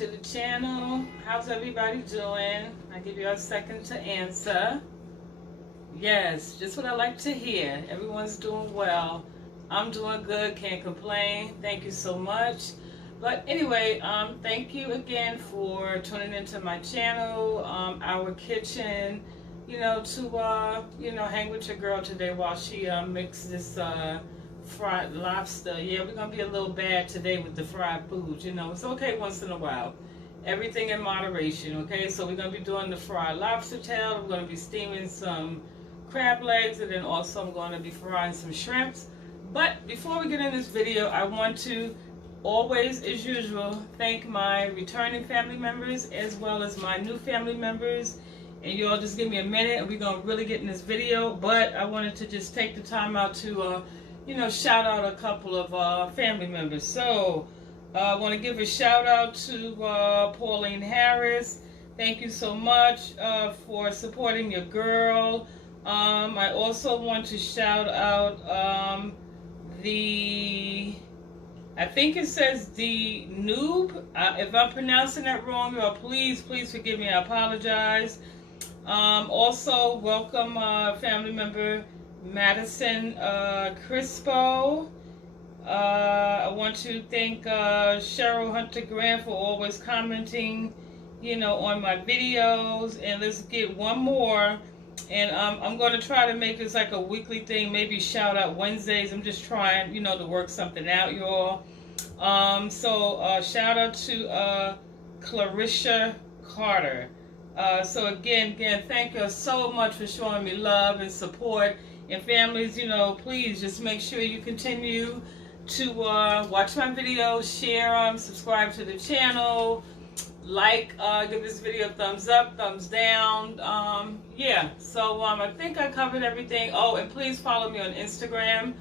to the channel. How's everybody doing? I give you a second to answer. Yes, just what I like to hear. Everyone's doing well. I'm doing good, can't complain. Thank you so much. But anyway, thank you again for tuning into my channel, our kitchen, to hang with your girl today while she makes this fried lobster. Yeah, we're gonna be a little bad today with the fried food. It's okay once in a while. Everything in moderation. Okay, so we're gonna be doing the fried lobster tail. We're gonna be steaming some crab legs, and then also I'm going to be frying some shrimps. But before we get in this video, I want to always, as usual, thank my returning family members as well as my new family members. And you all just give me a minute and we're going to really get in this video. But I wanted to just take the time out to, shout out a couple of family members. So I want to give a shout out to Pauline Harris. Thank you so much for supporting your girl. I also want to shout out I think it says the noob. If I'm pronouncing that wrong, y'all, please forgive me. I apologize. Also, welcome family member Madison Crispo. I want to thank Cheryl Hunter Grant for always commenting, on my videos. And let's get one more. And I'm going to try to make this like a weekly thing, maybe shout out Wednesdays. I'm just trying, to work something out, y'all. So shout out to Clarissa Carter. So again, thank you so much for showing me love and support. And families, please just make sure you continue to watch my videos, share them, subscribe to the channel. Give this video a thumbs up, thumbs down. Yeah, so I think I covered everything. Oh, and please follow me on Instagram.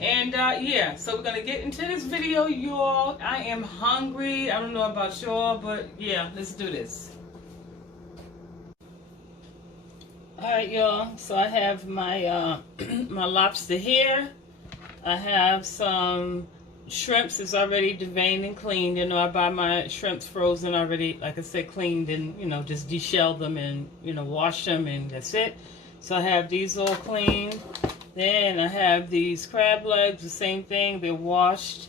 And yeah, so we're gonna get into this video, y'all. I am hungry. I don't know about y'all, but yeah, let's do this. Alright, y'all, so I have my my lobster here. I have some shrimps is already deveined and cleaned. I buy my shrimps frozen already, like I said, cleaned, and just deshell them and wash them, and that's it. So I have these all cleaned. Then I have these crab legs, the same thing. They're washed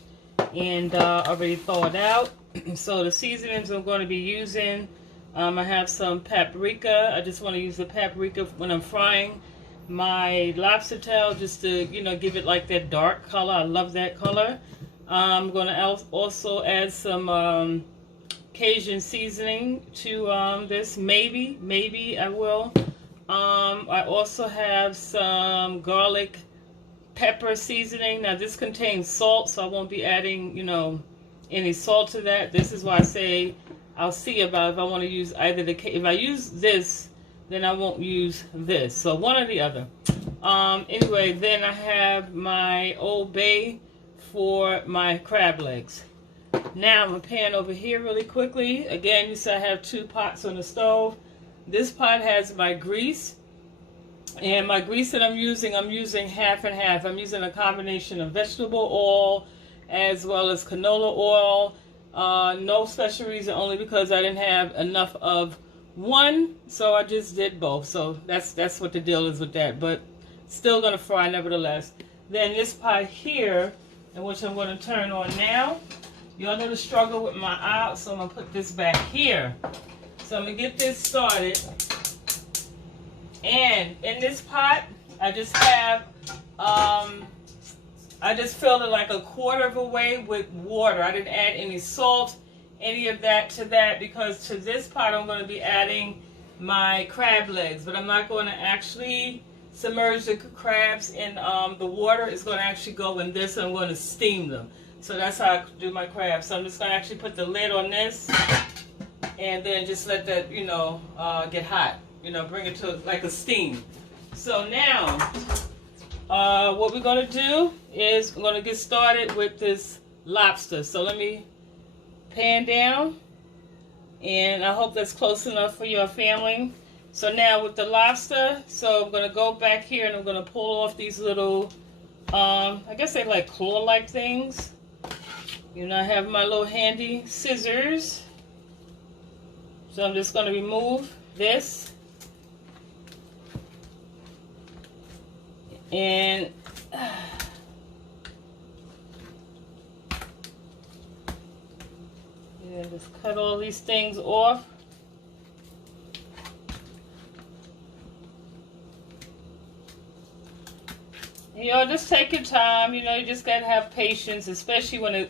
and already thawed out. So the seasonings I'm going to be using, I have some paprika. I just want to use the paprika when I'm frying my lobster tail, just to give it like that dark color. I love that color. I'm going to also add some Cajun seasoning to this. Maybe I will. I also have some garlic pepper seasoning. Now this contains salt, so I won't be adding, any salt to that. This is why I say I'll see about if I want to use either if I use this, then I won't use this. So one or the other. Anyway, then I have my Old Bay for my crab legs. Now I'm going to pan over here really quickly. Again, you see I have two pots on the stove. This pot has my grease. And my grease that I'm using half and half. I'm using a combination of vegetable oil as well as canola oil. No special reason, only because I didn't have enough of one, so I just did both. So that's what the deal is with that. But still going to fry nevertheless. Then this pot here, and which I'm going to turn on now. Y'all know the struggle with my eye, so I'm going to put this back here. So I'm going to get this started. And in this pot, I just have, I just filled it like a quarter of a way with water. I didn't add any salt, any of that to that, because to this pot I'm going to be adding my crab legs. But I'm not going to actually submerge the crabs in the water. It's going to actually go in this, and I'm going to steam them. So that's how I do my crabs. So I'm just going to actually put the lid on this and then just let that, get hot. Bring it to like a steam. So now, what we're going to do is we're going to get started with this lobster. So let me pan down, and I hope that's close enough for your family. So now with the lobster, so I'm going to go back here and I'm going to pull off these little, I guess they're like claw-like things. I have my little handy scissors. So I'm just going to remove this. And yeah, just cut all these things off. You know, just take your time. You know, you just gotta have patience, especially when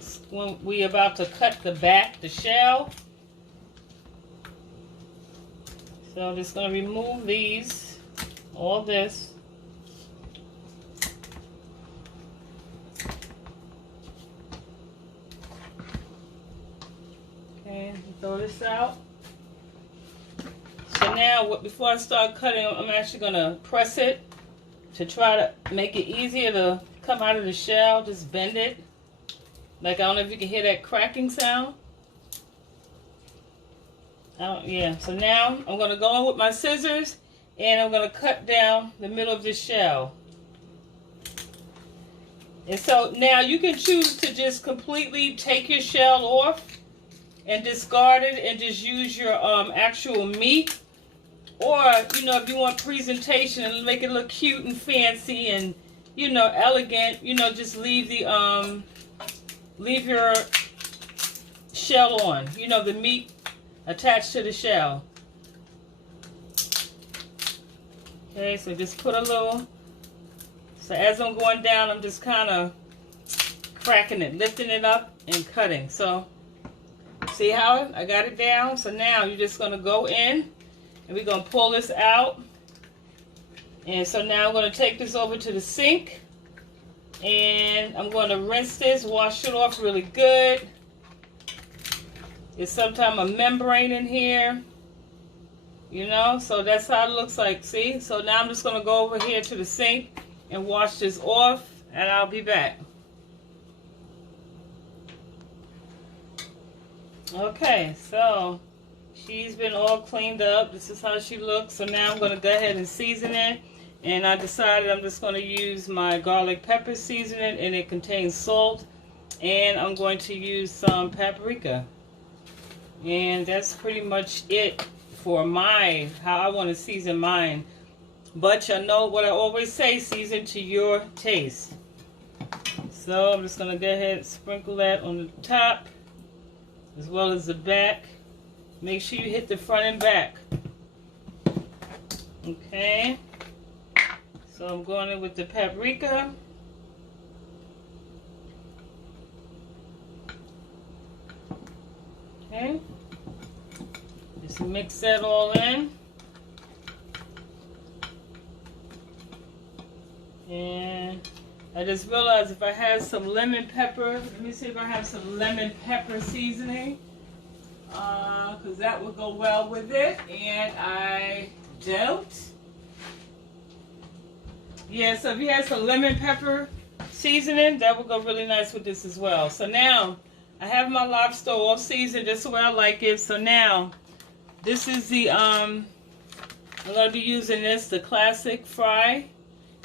we about to cut the back, the shell. So I'm just gonna remove these, all this. Okay, throw this out. So now, before I start cutting, I'm actually gonna press it to try to make it easier to come out of the shell. Just bend it. Like, I don't know if you can hear that cracking sound. Yeah, so now I'm going to go in with my scissors and I'm going to cut down the middle of the shell. And so now you can choose to just completely take your shell off and discard it and just use your actual meat. Or, you know, if you want presentation and make it look cute and fancy and, you know, elegant, you know, just leave the, leave your shell on. You know, the meat attached to the shell. Okay, so just put a little, so as I'm going down, I'm just kind of cracking it, lifting it up and cutting. So, see how I got it down? So now you're just going to go in. And we're going to pull this out. And so now I'm going to take this over to the sink. And I'm going to rinse this, wash it off really good. There's sometimes a membrane in here. You know, so that's how it looks like, see? So now I'm just going to go over here to the sink and wash this off. And I'll be back. Okay, so she's been all cleaned up. This is how she looks. So now I'm going to go ahead and season it. And I decided I'm just going to use my garlic pepper seasoning. And it contains salt. And I'm going to use some paprika. And that's pretty much it for how I want to season mine. But you know what I always say, season to your taste. So I'm just going to go ahead and sprinkle that on the top. As well as the back. Make sure you hit the front and back. Okay. So I'm going in with the paprika. Okay. Just mix that all in. And I just realized if I had some lemon pepper, let me see if I have some lemon pepper seasoning. Because that would go well with it, and I don't. Yeah, so if you had some lemon pepper seasoning, that would go really nice with this as well. So now, I have my lobster all seasoned just the way I like it. So now, this is the, I'm going to be using this, the classic fry.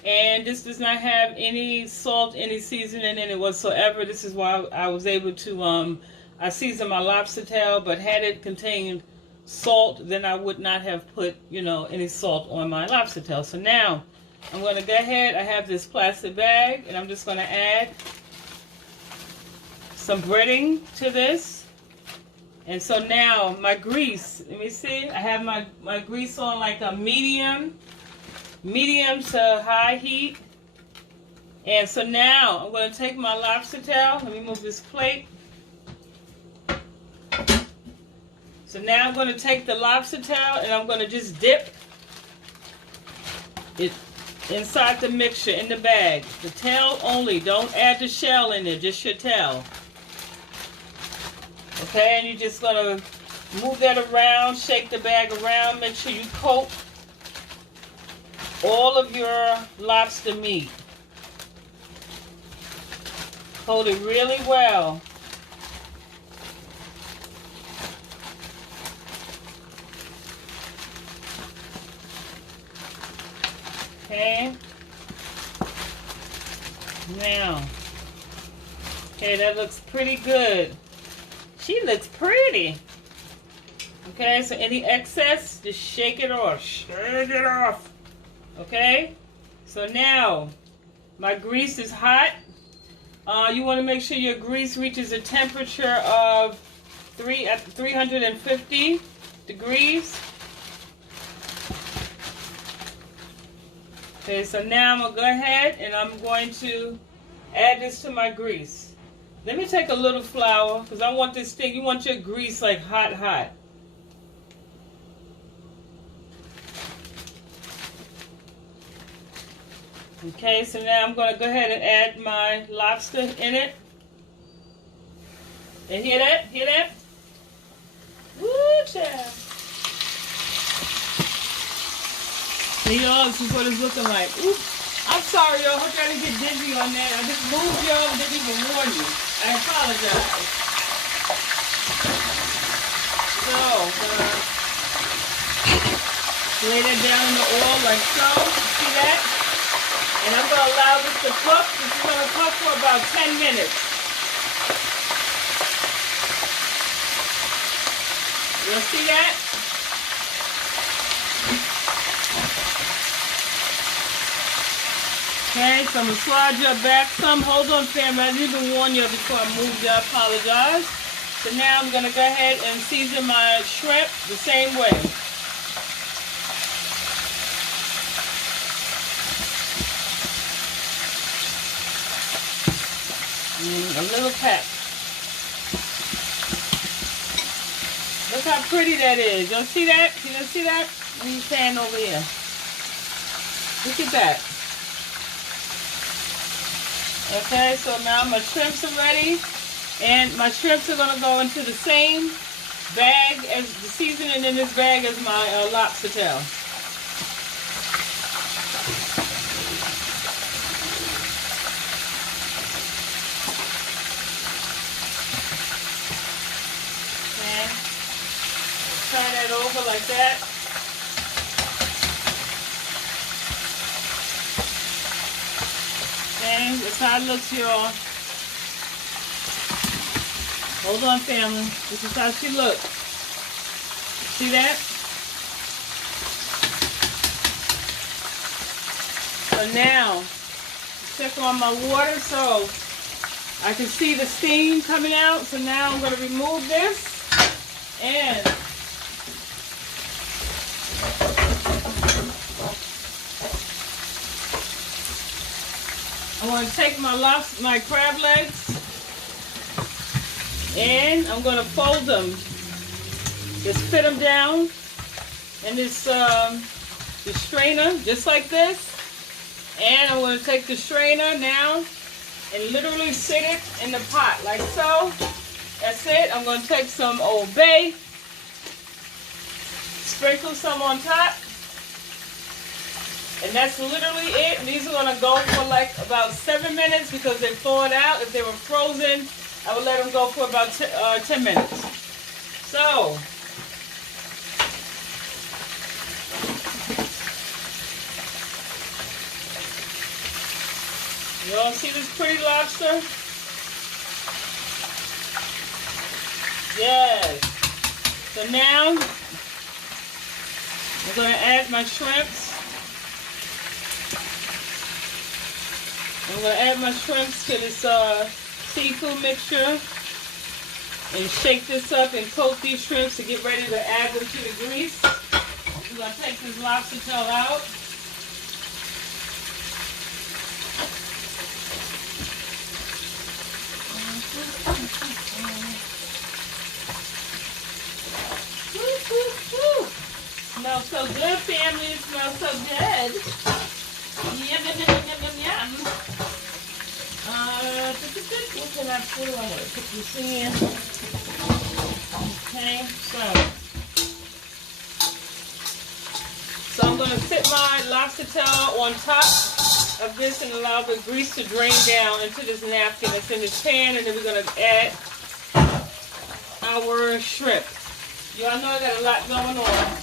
And this does not have any salt, any seasoning in it whatsoever. This is why I was able to, I seasoned my lobster tail, but had it contained salt, then I would not have put, you know, any salt on my lobster tail. So now, I'm going to go ahead, I have this plastic bag, and I'm just going to add some breading to this. And so now, my grease, let me see, I have my grease on like a medium to high heat. And so now, I'm going to take my lobster tail, let me move this plate. So now I'm going to take the lobster tail and I'm going to just dip it inside the mixture in the bag. The tail only. Don't add the shell in there, just your tail. Okay, and you're just going to move that around, shake the bag around, make sure you coat all of your lobster meat. Coat it really well. Okay. Now. Okay, that looks pretty good. She looks pretty. Okay, so any excess, just shake it off. Shake it off. Okay? So now, my grease is hot. You want to make sure your grease reaches a temperature of 350 degrees. Okay, so now I'm going to go ahead and I'm going to add this to my grease. Let me take a little flour because I want this thing, you want your grease like hot, hot. Okay, so now I'm going to go ahead and add my lobster in it. And hear that? Hear that? Woo, child. See, y'all, this is what it's looking like. Oops. I'm sorry, y'all. Hope y'all didn't get dizzy on that. I just moved y'all and didn't even warn you. I apologize. So, lay that down in the oil like so. See that? And I'm going to allow this to cook. This is going to cook for about 10 minutes. You'll see that? Okay, so I'm going to slide you back some. Hold on, family. I didn't even warn you before I moved you. I apologize. So now I'm going to go ahead and season my shrimp the same way. A little pep. Look how pretty that is. Y'all see that? You don't see that? Let me stand over here. Look at that. Okay, so now my shrimps are ready. And my shrimps are going to go into the same bag as the seasoning in this bag as my lobster tail. Okay. Turn that over like that. Okay, that's how it looks, y'all. Hold on, family. This is how she looks. See that? So now, check on my water so I can see the steam coming out. So now I'm going to remove this and I want to take my crab legs and I'm going to fold them. Just fit them down in this the strainer, just like this. And I'm going to take the strainer now and literally sit it in the pot, like so. That's it. I'm going to take some Old Bay, sprinkle some on top. And that's literally it. And these are going to go for like about 7 minutes because they're thawed out. If they were frozen, I would let them go for about 10 minutes. So, you all see this pretty lobster? Yes. So now, I'm going to add my shrimps. I'm going to add my shrimps to this seafood mixture and shake this up and coat these shrimps to get ready to add them to the grease. I'm going to take this lobster tail out. Smells so good, family. It smells so good. Yum, yum, yum, yum, yum, yum. What do I want to put this in? Okay, so I'm going to sit my lobster tail on top of this and allow the grease to drain down into this napkin that's in this pan, and then we're going to add our shrimp. Y'all know I got a lot going on.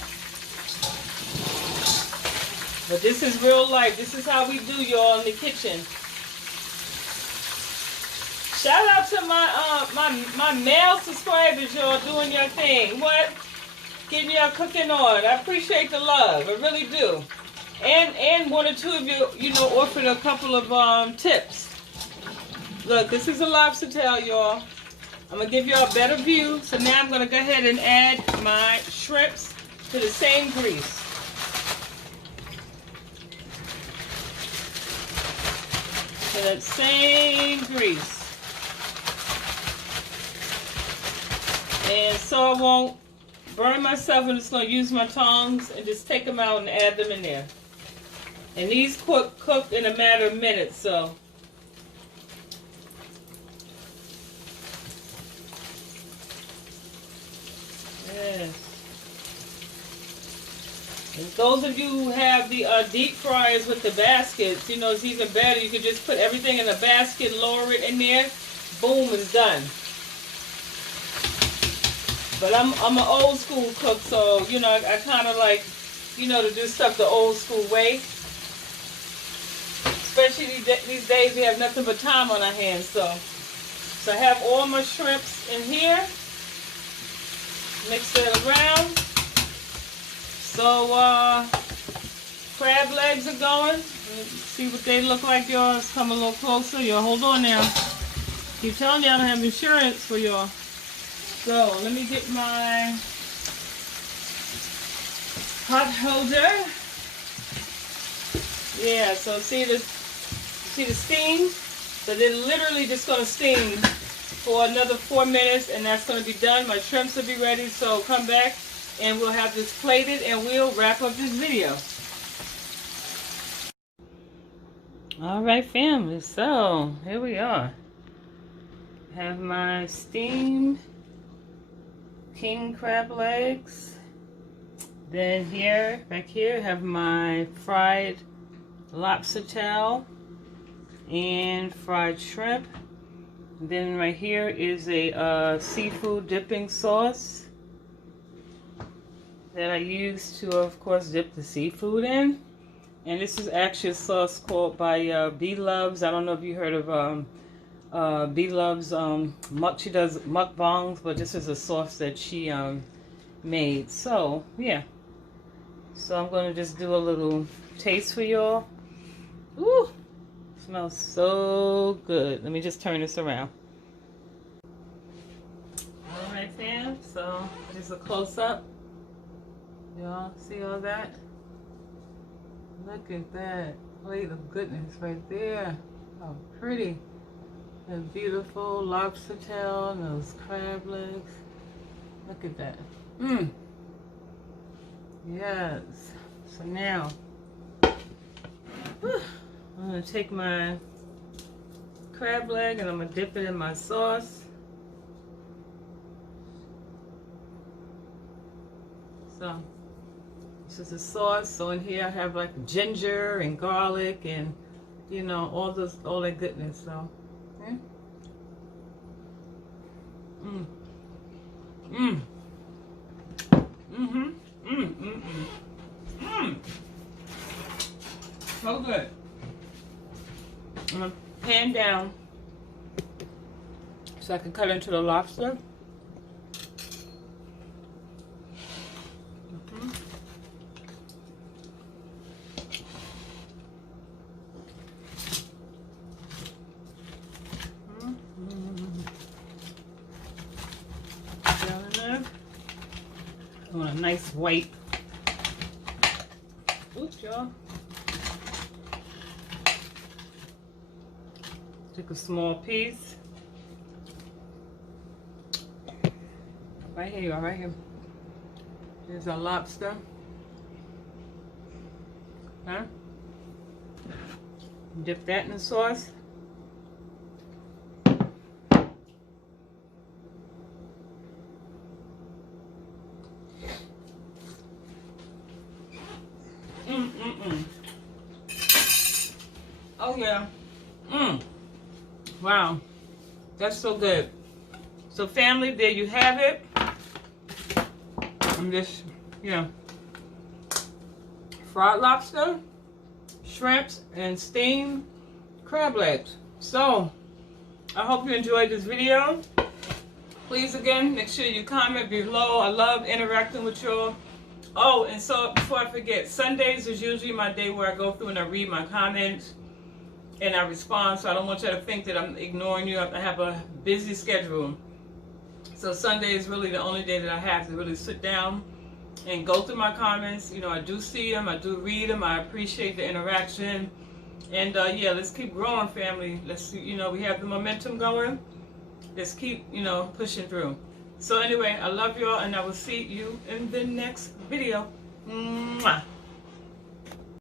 But this is real life. This is how we do, y'all, in the kitchen. Shout out to my male subscribers, y'all, doing your thing. What? getting y'all cooking on. I appreciate the love. I really do. And one or two of you, you know, offered a couple of tips. Look, this is a lobster tail, y'all. I'm going to give y'all a better view. So now I'm going to go ahead and add my shrimps to the same grease. To that same grease. And so I won't burn myself, I'm just going to use my tongs and just take them out and add them in there. And these cook in a matter of minutes, so. Yes. And those of you who have the deep fryers with the baskets, you know, it's even better. You can just put everything in a basket, lower it in there, boom, it's done. But I'm an old school cook, so, you know, I kind of like, you know, to do stuff the old school way. Especially these days we have nothing but time on our hands, so I have all my shrimps in here. Mix it around. So, crab legs are going. Let's see what they look like, y'all. Let's come a little closer. Y'all, hold on now. Keep telling y'all I don't have insurance for y'all. So let me get my hot holder. Yeah, so see the steam? So they're literally just gonna steam for another 4 minutes and that's gonna be done. My shrimps will be ready, so come back and we'll have this plated and we'll wrap up this video. All right, family, so here we are. I have my steamed king crab legs. Then here, back here, I have my fried lobster tail and fried shrimp. And then right here is a seafood dipping sauce that I use to, of course, dip the seafood in. And this is actually a sauce called by B Loves. I don't know if you heard of B Loves, she does mukbangs, but this is a sauce that she made. So yeah, so I'm gonna just do a little taste for y'all. Ooh, smells so good. Let me just turn this around. All right, fam, so just a close-up. Y'all see all that? Look at that plate of goodness right there. How pretty. A beautiful lobster tail and those crab legs. Look at that. Mmm. Yes. So now, I'm going to take my crab leg and I'm going to dip it in my sauce. So, this is the sauce. So in here I have like ginger and garlic and, you know, all that goodness. So. Mm. Mm. Mm-hmm. Mm, mm, mm. Mm. So good. I'm gonna pan down so I can cut into the lobster. Mm-hmm. I want a nice white. Oops, y'all. Take a small piece. Right here, right here. There's our lobster. Huh? Dip that in the sauce. Oh yeah. Wow. That's so good. So family, there you have it. I'm just, you know, fried lobster, shrimps, and steamed crab legs. So, I hope you enjoyed this video. Please, again, make sure you comment below. I love interacting with y'all. Oh, and so before I forget, Sundays is usually my day where I go through and I read my comments and I respond. So I don't want you to think that I'm ignoring you. I have a busy schedule. So Sunday is really the only day that I have to really sit down and go through my comments. You know, I do see them, I do read them, I appreciate the interaction. And yeah, let's keep growing, family. Let's, you know, we have the momentum going. Let's keep, you know, pushing through. So anyway, I love y'all, and I will see you in the next video. Mwah.